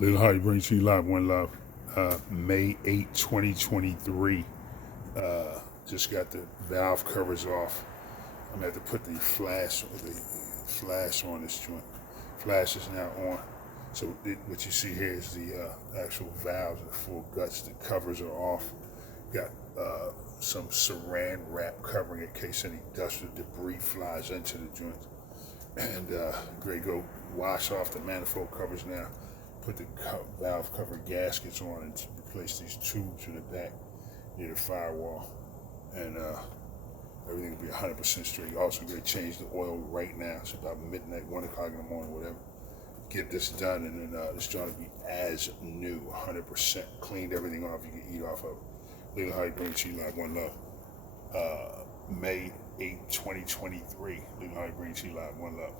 Leland Hardy brings to you live, one love. May 8, 2023. Just got the valve covers off. I'm gonna have to put the flash on this joint. Flash is now on. So what you see here is the actual valves and the full guts. The covers are off. Got some saran wrap covering in case any dust or debris flies into the joint. And great, go wash off the manifold covers now. Put the valve cover gaskets on and replace these tubes in the back near the firewall. And everything will be 100% straight. Also going to change the oil right now. It's about midnight, 1 o'clock in the morning, whatever. Get this done, and then this joint will be as new, 100%. Cleaned everything off you can eat off of. Leland Hardy brings to you live, one love. May 8, 2023. Leland Hardy brings to you live, one love.